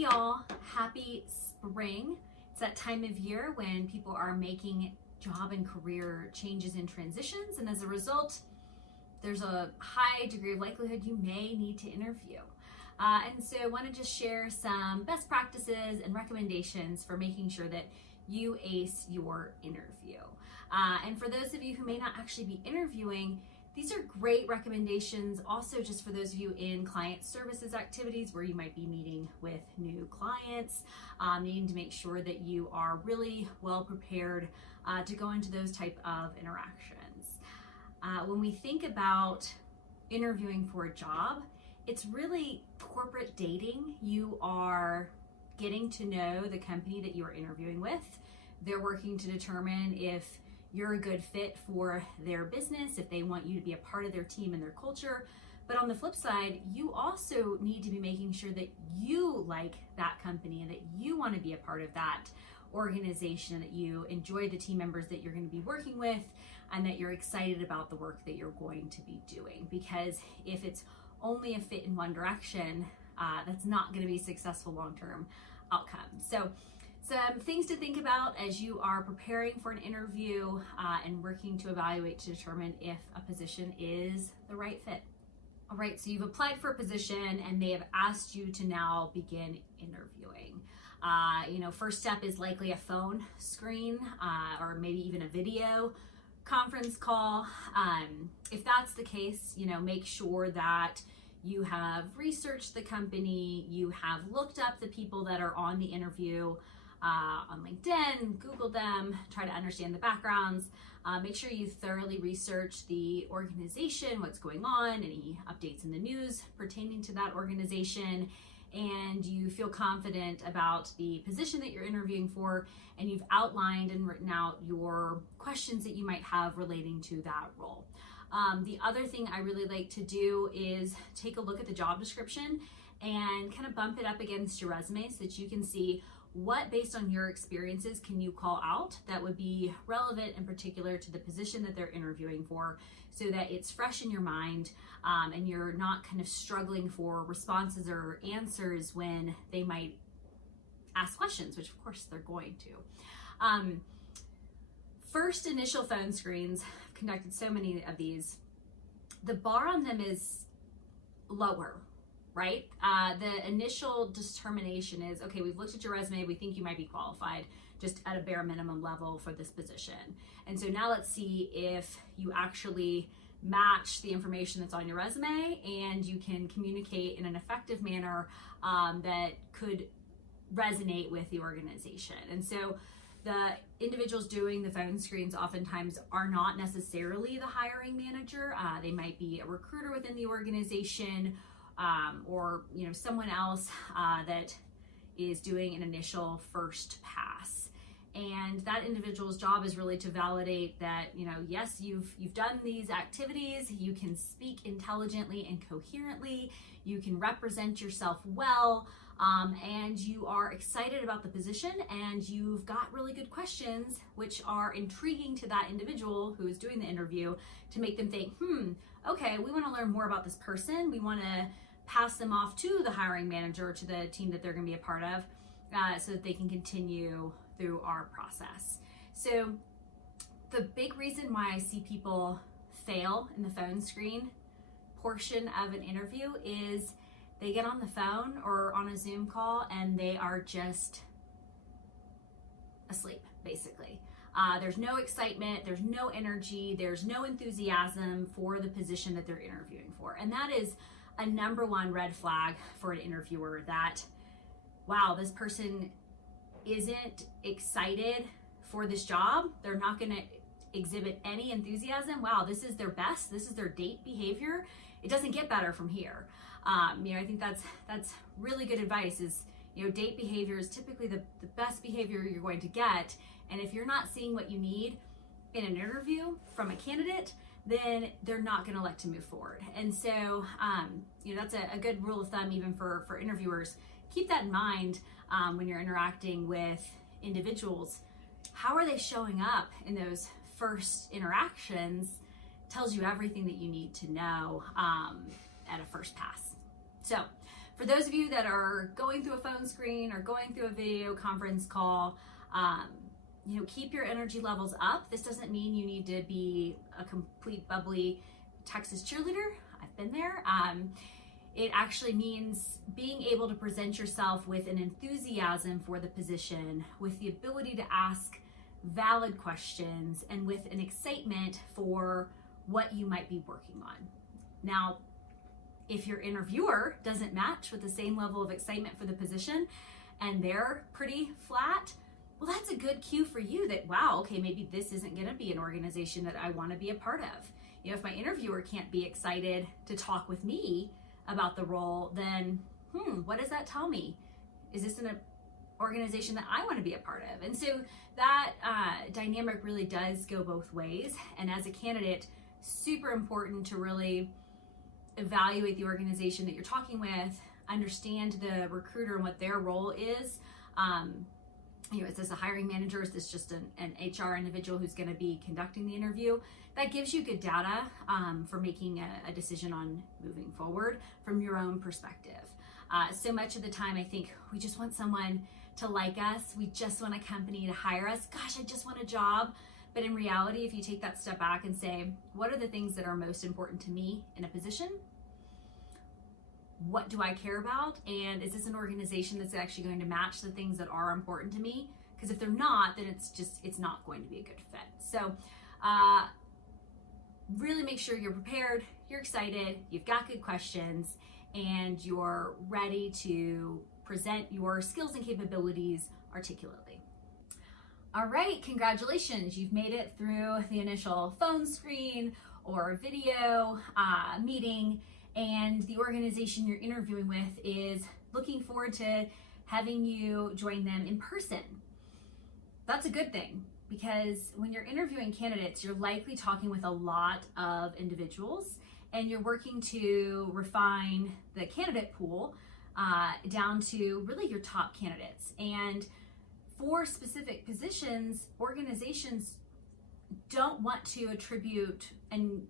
Hey y'all, happy spring. It's that time of year when people are making job and career changes and transitions, and as a result, there's a high degree of likelihood you may need to interview. And so I want to just share some best practices and recommendations for making sure that you ace your interview. And for those of you who may not actually be interviewing, these are great recommendations also just for those of you in client services activities where you might be meeting with new clients, needing to make sure that you are really well prepared to go into those type of interactions. When we think about interviewing for a job, it's really corporate dating. You are getting to know the company that you are interviewing with. They're working to determine if you're a good fit for their business, if they want you to be a part of their team and their culture. But on the flip side, you also need to be making sure that you like that company and that you want to be a part of that organization, and that you enjoy the team members that you're going to be working with, and that you're excited about the work that you're going to be doing. Because if it's only a fit in one direction, that's not going to be a successful long-term outcome. So some things to think about as you are preparing for an interview and working to evaluate to determine if a position is the right fit. All right, so you've applied for a position and they have asked you to now begin interviewing. First step is likely a phone screen or maybe even a video conference call. If that's the case, make sure that you have researched the company, you have looked up the people that are on the interview on LinkedIn, Google them, try to understand the backgrounds. Make sure you thoroughly research the organization, what's going on, any updates in the news pertaining to that organization, and you feel confident about the position that you're interviewing for, and you've outlined and written out your questions that you might have relating to that role. The other thing I really like to do is take a look at the job description and kind of bump it up against your resume so that you can see what, based on your experiences, can you call out that would be relevant in particular to the position that they're interviewing for, so that it's fresh in your mind and you're not kind of struggling for responses or answers when they might ask questions, which of course they're going to. First initial phone screens, I've conducted so many of these, the bar on them is lower, right? The initial determination is, okay, we've looked at your resume, we think you might be qualified just at a bare minimum level for this position. And so now let's see if you actually match the information that's on your resume and you can communicate in an effective manner that could resonate with the organization. And so the individuals doing the phone screens oftentimes are not necessarily the hiring manager. They might be a recruiter within the organization, or someone else that is doing an initial first pass. And that individual's job is really to validate that, yes, you've done these activities, you can speak intelligently and coherently, you can represent yourself well, and you are excited about the position, and you've got really good questions which are intriguing to that individual who is doing the interview to make them think, okay, we want to learn more about this person. We want to pass them off to the hiring manager, to the team that they're going to be a part of, so that they can continue through our process. So the big reason why I see people fail in the phone screen portion of an interview is they get on the phone or on a Zoom call and they are just asleep, basically. There's no excitement, there's no energy, there's no enthusiasm for the position that they're interviewing for. And that is a number one red flag for an interviewer, that, wow, this person isn't excited for this job. They're not going to exhibit any enthusiasm. Wow, this is their best. This is their date behavior. It doesn't get better from here. I think that's really good advice. Is date behavior is typically the best behavior you're going to get. And if you're not seeing what you need in an interview from a candidate, then they're not going to elect to move forward. And so, that's a good rule of thumb even for interviewers. Keep that in mind when you're interacting with individuals. How are they showing up in those first interactions tells you everything that you need to know at a first pass. So For those of you that are going through a phone screen or going through a video conference call, keep your energy levels up. This doesn't mean you need to be a complete bubbly Texas cheerleader. I've been there. It actually means being able to present yourself with an enthusiasm for the position, with the ability to ask valid questions, and with an excitement for what you might be working on. Now, if your interviewer doesn't match with the same level of excitement for the position and they're pretty flat, well, that's a good cue for you that, wow, okay, maybe this isn't going to be an organization that I want to be a part of. If my interviewer can't be excited to talk with me about the role, then what does that tell me? Is this an organization that I want to be a part of? And so that dynamic really does go both ways. And as a candidate, super important to really evaluate the organization that you're talking with, understand the recruiter and what their role is. Is this a hiring manager? Is this just an HR individual who's going to be conducting the interview? That gives you good data for making a decision on moving forward from your own perspective. So much of the time, I think we just want someone to like us. We just want a company to hire us. Gosh, I just want a job. But in reality, if you take that step back and say, what are the things that are most important to me in a position? What do I care about? And is this an organization that's actually going to match the things that are important to me? Because if they're not, then it's not going to be a good fit. So really make sure you're prepared, you're excited, you've got good questions, and you're ready to present your skills and capabilities articulately. All right, congratulations. You've made it through the initial phone screen or video meeting, and the organization you're interviewing with is looking forward to having you join them in person. That's a good thing, because when you're interviewing candidates, you're likely talking with a lot of individuals, and you're working to refine the candidate pool down to really your top candidates. And for specific positions, organizations don't want to attribute and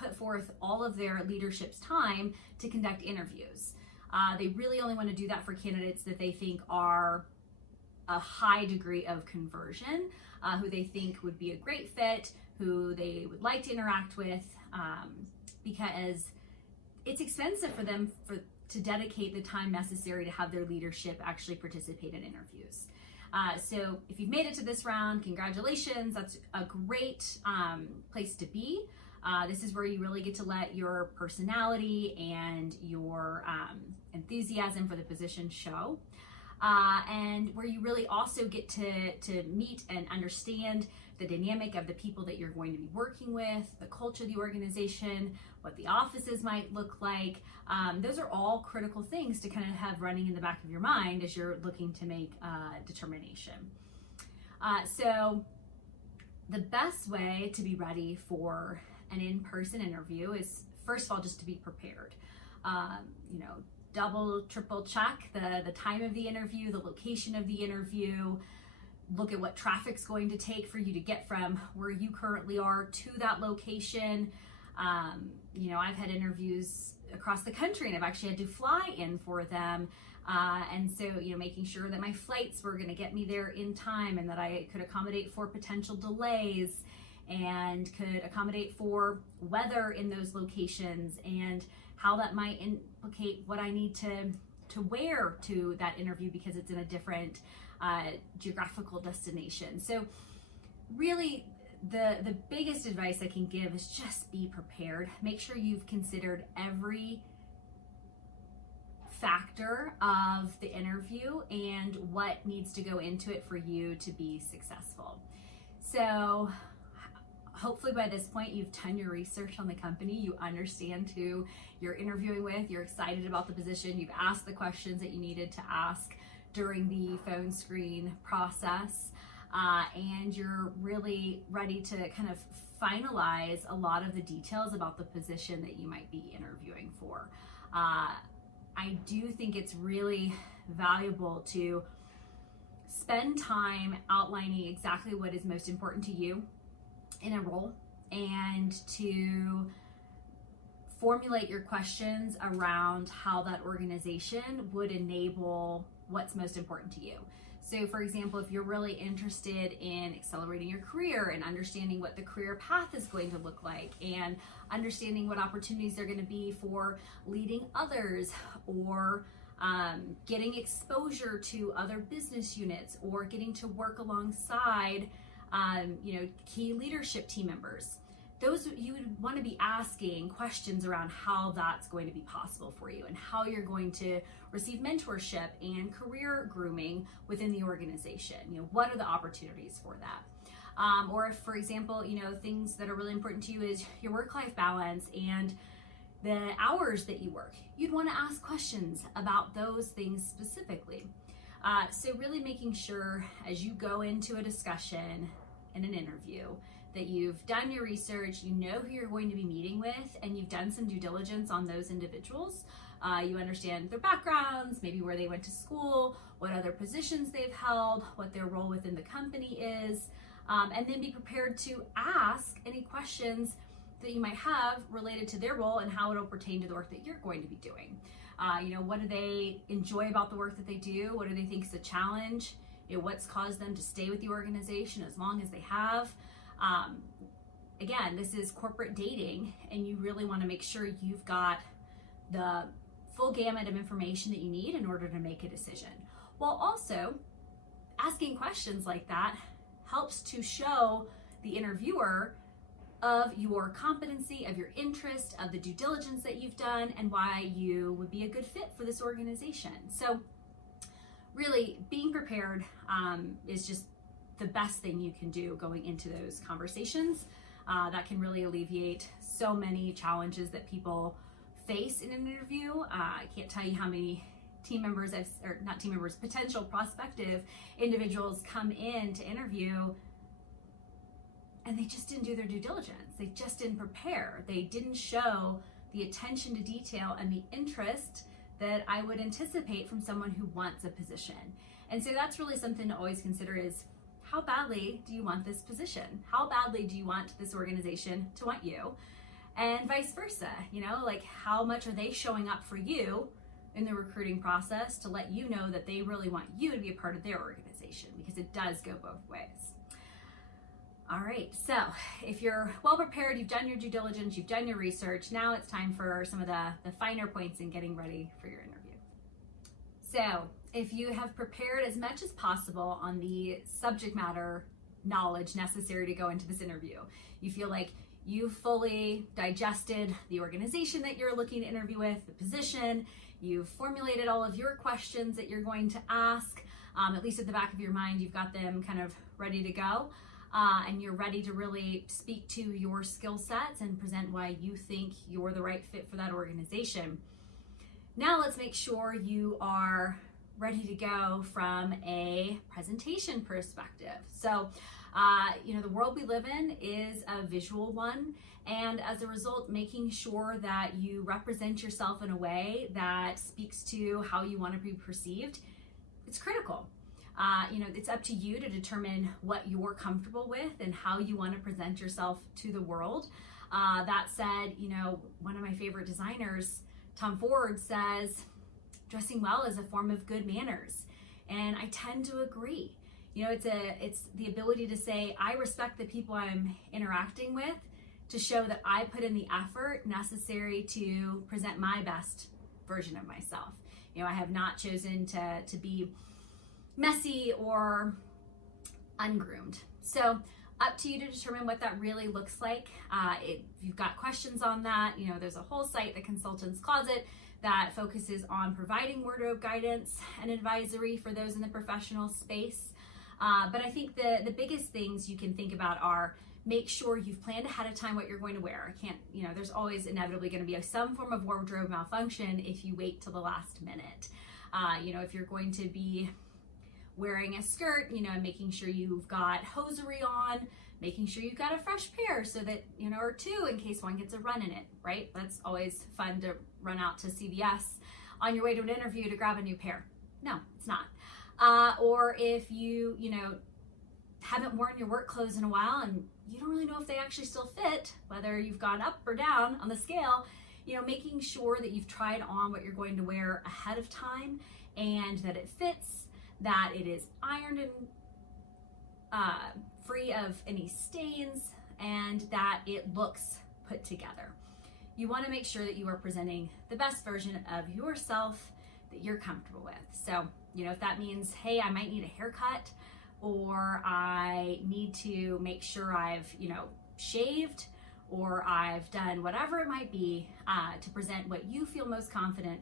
put forth all of their leadership's time to conduct interviews. They really only want to do that for candidates that they think are a high degree of conversion, who they think would be a great fit, who they would like to interact with, because it's expensive for them to dedicate the time necessary to have their leadership actually participate in interviews. So if you've made it to this round, congratulations. That's a great place to be. This is where you really get to let your personality and your enthusiasm for the position show. And where you really also get to meet and understand the dynamic of the people that you're going to be working with, the culture of the organization, what the offices might look like. Those are all critical things to kind of have running in the back of your mind as you're looking to make a determination. So the best way to be ready for an in-person interview is, first of all, just to be prepared. Double, triple check the time of the interview, the location of the interview. Look at what traffic's going to take for you to get from where you currently are to that location. I've had interviews across the country, and I've actually had to fly in for them. And so, making sure that my flights were going to get me there in time, and that I could accommodate for potential delays, and could accommodate for weather in those locations, and how that might implicate what I need to wear to that interview because it's in a different geographical destination. So really, the biggest advice I can give is just be prepared. Make sure you've considered every factor of the interview and what needs to go into it for you to be successful. So hopefully by this point, you've done your research on the company, you understand who you're interviewing with, you're excited about the position, you've asked the questions that you needed to ask during the phone screen process, and you're really ready to kind of finalize a lot of the details about the position that you might be interviewing for. I do think it's really valuable to spend time outlining exactly what is most important to you in a role, and to formulate your questions around how that organization would enable what's most important to you. So for example, if you're really interested in accelerating your career and understanding what the career path is going to look like and understanding what opportunities are going to be for leading others or getting exposure to other business units or getting to work alongside key leadership team members, those you would want to be asking questions around how that's going to be possible for you and how you're going to receive mentorship and career grooming within the organization. What are the opportunities for that? Or if, for example, things that are really important to you is your work-life balance and the hours that you work. You'd want to ask questions about those things specifically. So really making sure as you go into a discussion in an interview that you've done your research, you know who you're going to be meeting with, and you've done some due diligence on those individuals. You understand their backgrounds, maybe where they went to school, what other positions they've held, what their role within the company is, and then be prepared to ask any questions that you might have related to their role and how it'll pertain to the work that you're going to be doing. What do they enjoy about the work that they do? What do they think is a challenge? What's caused them to stay with the organization as long as they have? Again, this is corporate dating, and you really want to make sure you've got the full gamut of information that you need in order to make a decision. While also asking questions like that helps to show the interviewer of your competency, of your interest, of the due diligence that you've done, and why you would be a good fit for this organization. So really being prepared is just the best thing you can do going into those conversations. That can really alleviate so many challenges that people face in an interview. I can't tell you how many potential prospective individuals come in to interview and they just didn't do their due diligence. They just didn't prepare. They didn't show the attention to detail and the interest that I would anticipate from someone who wants a position. And so that's really something to always consider is, how badly do you want this position? How badly do you want this organization to want you? And vice versa, how much are they showing up for you in the recruiting process to let you know that they really want you to be a part of their organization, because it does go both ways. All right, so if you're well prepared, you've done your due diligence, you've done your research, now it's time for some of the finer points in getting ready for your interview. So if you have prepared as much as possible on the subject matter knowledge necessary to go into this interview, you feel like you've fully digested the organization that you're looking to interview with, the position, you've formulated all of your questions that you're going to ask, at least at the back of your mind, you've got them kind of ready to go. And you're ready to really speak to your skill sets and present why you think you're the right fit for that organization. Now let's make sure you are ready to go from a presentation perspective. So, the world we live in is a visual one, and as a result, making sure that you represent yourself in a way that speaks to how you want to be perceived, it's critical. It's up to you to determine what you're comfortable with and how you want to present yourself to the world. That said, one of my favorite designers, Tom Ford, says dressing well is a form of good manners. And I tend to agree. It's the ability to say, I respect the people I'm interacting with, to show that I put in the effort necessary to present my best version of myself. I have not chosen to be messy or ungroomed. So up to you to determine what that really looks like. If you've got questions on that, there's a whole site, the Consultant's Closet, that focuses on providing wardrobe guidance and advisory for those in the professional space. But I think the biggest things you can think about are, make sure you've planned ahead of time what you're going to wear. There's always inevitably going to be some form of wardrobe malfunction if you wait till the last minute. If you're going to be wearing a skirt, making sure you've got hosiery on, making sure you've got a fresh pair so that, or two in case one gets a run in it, right? That's always fun to run out to CVS on your way to an interview to grab a new pair. No, it's not. Or if you, haven't worn your work clothes in a while and you don't really know if they actually still fit, whether you've gone up or down on the scale, making sure that you've tried on what you're going to wear ahead of time and that it fits, that it is ironed and free of any stains, and that it looks put together. You want to make sure that you are presenting the best version of yourself that you're comfortable with. So, if that means, hey, I might need a haircut, or I need to make sure I've, shaved, or I've done whatever it might be to present what you feel most confident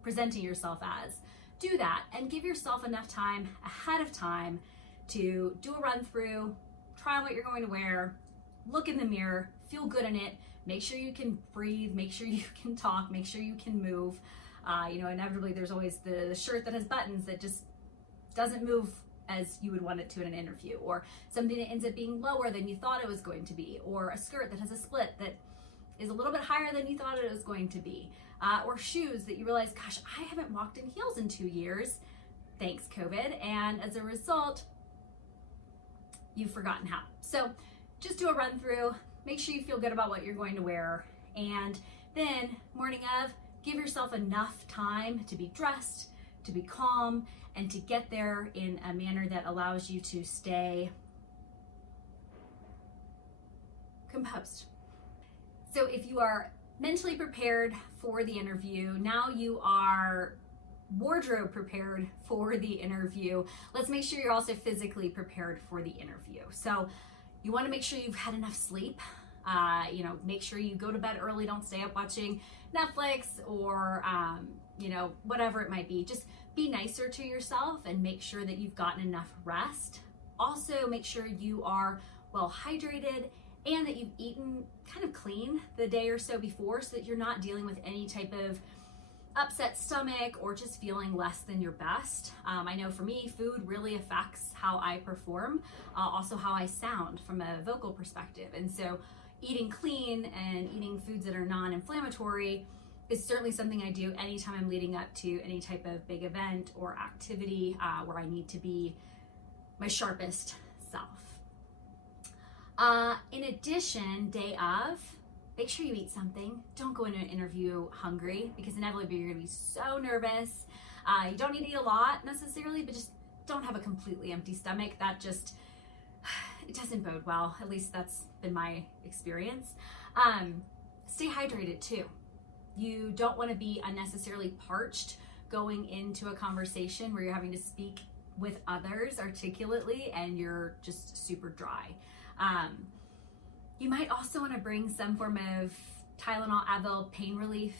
presenting yourself as, do that and give yourself enough time ahead of time to do a run through, try on what you're going to wear, look in the mirror, feel good in it, make sure you can breathe, make sure you can talk, make sure you can move. Inevitably there's always the shirt that has buttons that just doesn't move as you would want it to in an interview, or something that ends up being lower than you thought it was going to be, or a skirt that has a split that is a little bit higher than you thought it was going to be, or shoes that you realize, gosh, I haven't walked in heels in 2 years, thanks COVID, and as a result, you've forgotten how. So just do a run through, make sure you feel good about what you're going to wear, and then morning of, give yourself enough time to be dressed, to be calm, and to get there in a manner that allows you to stay composed. So if you are mentally prepared for the interview, now you are wardrobe prepared for the interview, let's make sure you're also physically prepared for the interview. So you want to make sure you've had enough sleep. Make sure you go to bed early, don't stay up watching Netflix or, whatever it might be. Just be nicer to yourself and make sure that you've gotten enough rest. Also, make sure you are well hydrated and that you've eaten kind of clean the day or so before, so that you're not dealing with any type of upset stomach or just feeling less than your best. I know for me, food really affects how I perform, also how I sound from a vocal perspective. And so eating clean and eating foods that are non-inflammatory is certainly something I do anytime I'm leading up to any type of big event or activity where I need to be my sharpest self. In addition, day of, make sure you eat something. Don't go into an interview hungry, because inevitably you're gonna be so nervous. You don't need to eat a lot necessarily, but just don't have a completely empty stomach. That just, it doesn't bode well. At least that's been my experience. Stay hydrated too. You don't want to be unnecessarily parched going into a conversation where you're having to speak with others articulately and you're just super dry. You might also want to bring some form of Tylenol, Advil, pain relief.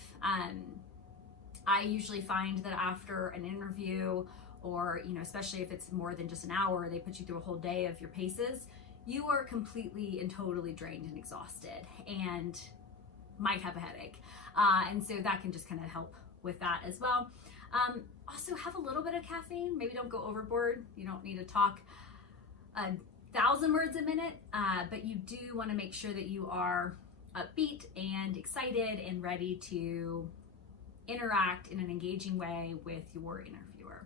I usually find that after an interview, or especially if it's more than just an hour, they put you through a whole day of your paces, you are completely and totally drained and exhausted and might have a headache. And so that can just kind of help with that as well. Also have a little bit of caffeine. Maybe don't go overboard. You don't need to talk 1,000 words a minute, but you do want to make sure that you are upbeat and excited and ready to interact in an engaging way with your interviewer.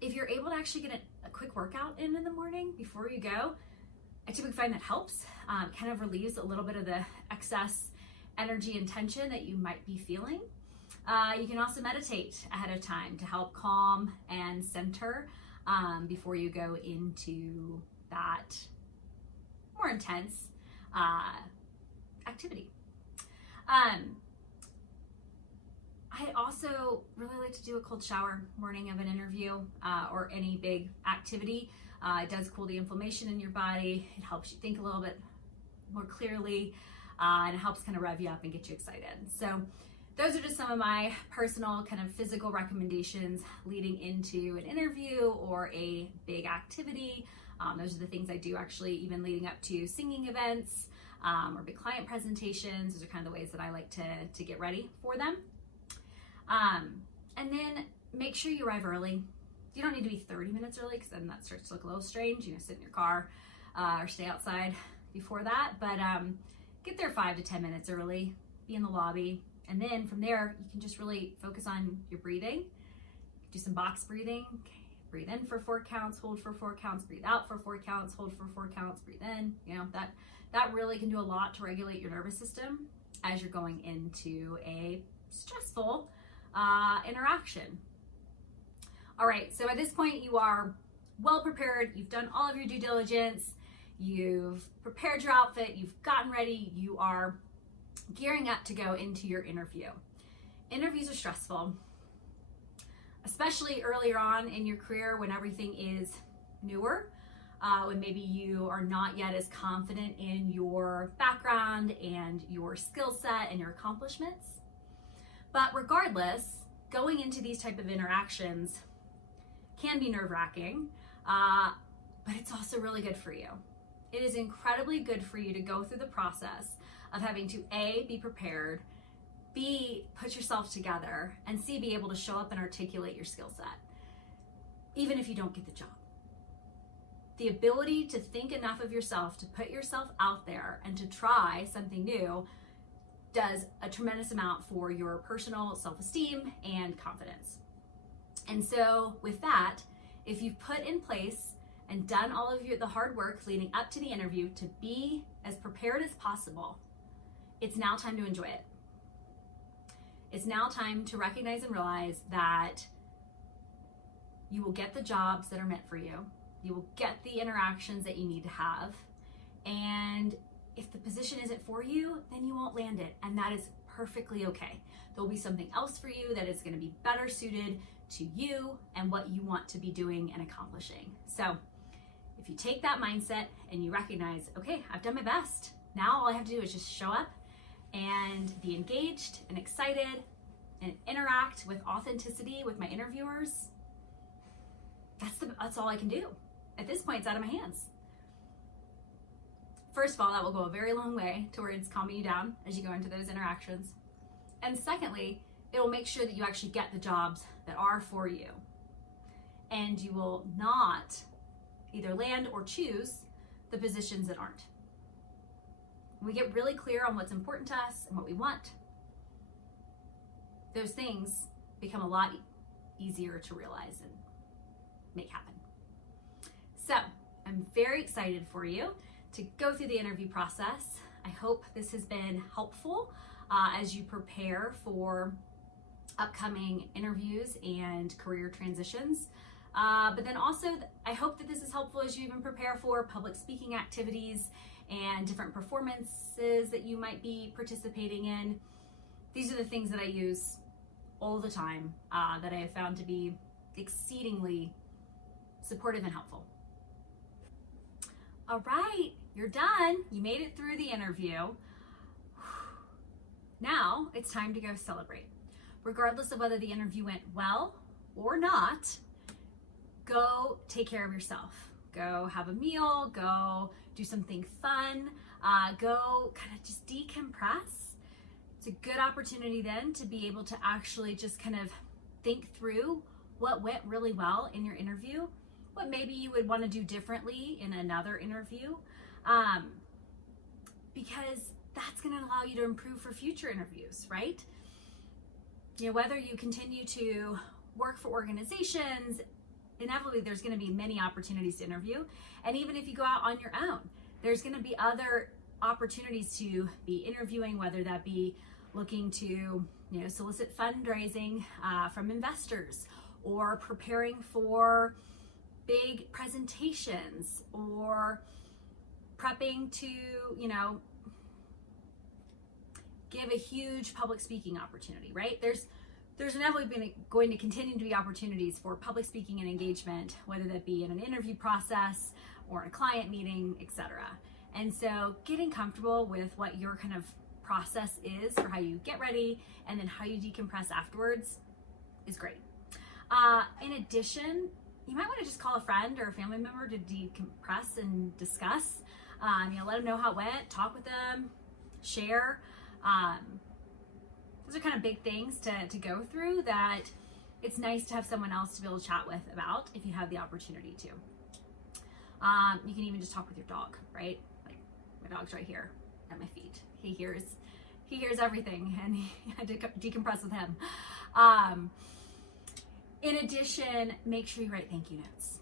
If you're able to actually get a quick workout in the morning before you go, I typically find that helps, kind of relieves a little bit of the excess energy and tension that you might be feeling. You can also meditate ahead of time to help calm and center before you go into that more intense activity. I also really like to do a cold shower morning of an interview or any big activity. It does cool the inflammation in your body. It helps you think a little bit more clearly, and it helps kind of rev you up and get you excited. So those are just some of my personal kind of physical recommendations leading into an interview or a big activity. Those are the things I do actually even leading up to singing events or big client presentations. Those are kind of the ways that I like to get ready for them. And then make sure you arrive early. You don't need to be 30 minutes early, because then that starts to look a little strange. Sit in your car or stay outside before that. But get there 5 to 10 minutes early, be in the lobby. And then from there, you can just really focus on your breathing. Do some box breathing, breathe in for 4 counts, hold for 4 counts, breathe out for 4 counts, hold for 4 counts, breathe in. You know, that really can do a lot to regulate your nervous system as you're going into a stressful interaction. All right, so at this point you are well prepared, you've done all of your due diligence, you've prepared your outfit, you've gotten ready, you are gearing up to go into your interview. Interviews are stressful, especially earlier on in your career when everything is newer, when maybe you are not yet as confident in your background and your skill set and your accomplishments. But regardless, going into these type of interactions can be nerve-wracking, but it's also really good for you. It is incredibly good for you to go through the process of having to A, be prepared, B, put yourself together, and C, be able to show up and articulate your skill set, even if you don't get the job. The ability to think enough of yourself, to put yourself out there and to try something new does a tremendous amount for your personal self-esteem and confidence. And so with that, if you've put in place and done all of the hard work leading up to the interview to be as prepared as possible, it's now time to enjoy it. It's now time to recognize and realize that you will get the jobs that are meant for you. You will get the interactions that you need to have. And if the position isn't for you, then you won't land it. And that is perfectly okay. There'll be something else for you that is going to be better suited to you and what you want to be doing and accomplishing. So if you take that mindset and you recognize, okay, I've done my best. Now all I have to do is just show up and be engaged and excited and interact with authenticity with my interviewers. That's all I can do. At this point, it's out of my hands. First of all, that will go a very long way towards calming you down as you go into those interactions. And secondly, it will make sure that you actually get the jobs that are for you. And you will not either land or choose the positions that aren't. When we get really clear on what's important to us and what we want, those things become a lot easier to realize and make happen. So I'm very excited for you to go through the interview process. I hope this has been helpful as you prepare for upcoming interviews and career transitions. But then also, I hope that this is helpful as you even prepare for public speaking activities and different performances that you might be participating in. These are the things that I use all the time that I have found to be exceedingly supportive and helpful. All right, you're done. You made it through the interview. Now it's time to go celebrate. Regardless of whether the interview went well or not, go take care of yourself. Go have a meal, go do something fun, go kind of just decompress. It's a good opportunity then to be able to actually just kind of think through what went really well in your interview, what maybe you would want to do differently in another interview, because that's going to allow you to improve for future interviews, right? You know, whether you continue to work for organizations, inevitably there's going to be many opportunities to interview. And even if you go out on your own, there's going to be other opportunities to be interviewing, whether that be looking to, solicit fundraising from investors, or preparing for big presentations, or prepping to, give a huge public speaking opportunity, right? There's inevitably going to continue to be opportunities for public speaking and engagement, whether that be in an interview process or a client meeting, etc. And so getting comfortable with what your kind of process is for how you get ready and then how you decompress afterwards is great. In addition, you might want to just call a friend or a family member to decompress and discuss. Let them know how it went, talk with them, share. Those are kind of big things to go through that it's nice to have someone else to be able to chat with about if you have the opportunity to. You can even just talk with your dog, right? Like my dog's right here at my feet. He hears everything, and I had to decompress with him. In addition, make sure you write thank you notes.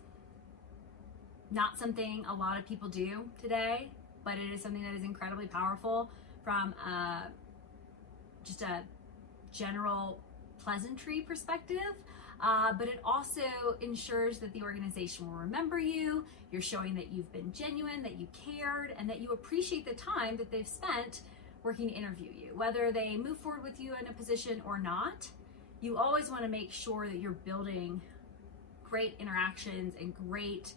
Not something a lot of people do today, but it is something that is incredibly powerful from just a general pleasantry perspective. But it also ensures that the organization will remember you. You're showing that you've been genuine, that you cared, and that you appreciate the time that they've spent working to interview you. Whether they move forward with you in a position or not, you always want to make sure that you're building great interactions and great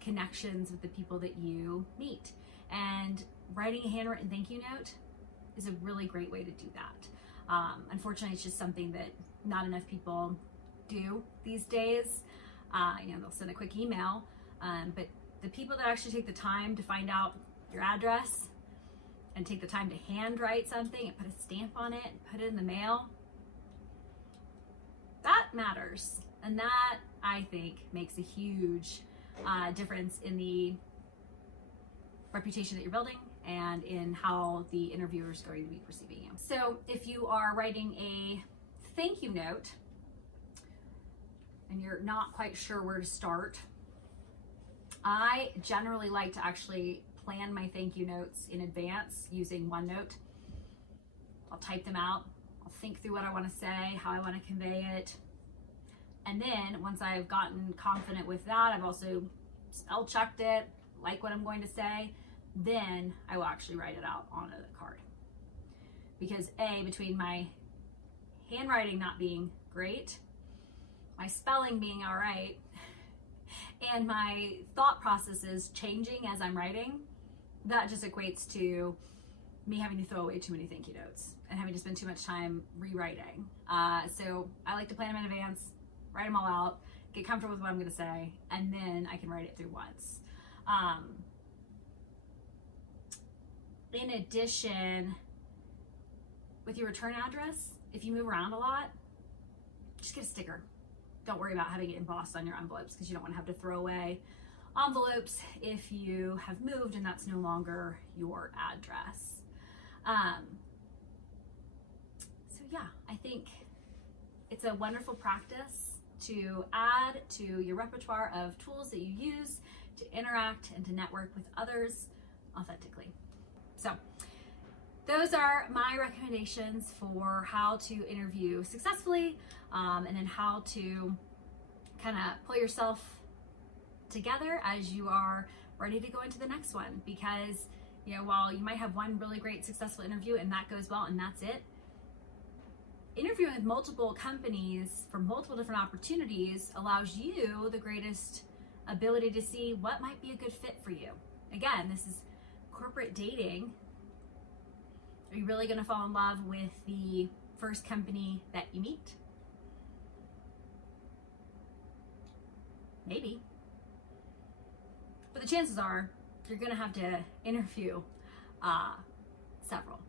connections with the people that you meet. And writing a handwritten thank you note is a really great way to do that. Unfortunately, it's just something that not enough people do these days. They'll send a quick email, but the people that actually take the time to find out your address and take the time to handwrite something and put a stamp on it and put it in the mail, that matters. And that, I think, makes a huge difference in the reputation that you're building and in how the interviewer is going to be perceiving you. So if you are writing a thank you note and you're not quite sure where to start, I generally like to actually plan my thank you notes in advance using OneNote. I'll type them out. I'll think through what I want to say, how I want to convey it. And then once I've gotten confident with that, I've also spell checked it, like what I'm going to say, then I will actually write it out on a card. Because between my handwriting not being great, my spelling being all right, and my thought processes changing as I'm writing, that just equates to me having to throw away too many thank you notes and having to spend too much time rewriting. So I like to plan them in advance, write them all out, get comfortable with what I'm going to say, and then I can write it through once. In addition, with your return address, if you move around a lot, just get a sticker. Don't worry about having it embossed on your envelopes because you don't want to have to throw away envelopes if you have moved and that's no longer your address. So yeah, I think it's a wonderful practice to add to your repertoire of tools that you use to interact and to network with others authentically. So those are my recommendations for how to interview successfully, and then how to kind of pull yourself together as you are ready to go into the next one. Because, while you might have one really great successful interview and that goes well and that's it, interviewing with multiple companies for multiple different opportunities allows you the greatest ability to see what might be a good fit for you. Again, this is corporate dating. Are you really going to fall in love with the first company that you meet? Maybe. But the chances are you're going to have to interview several.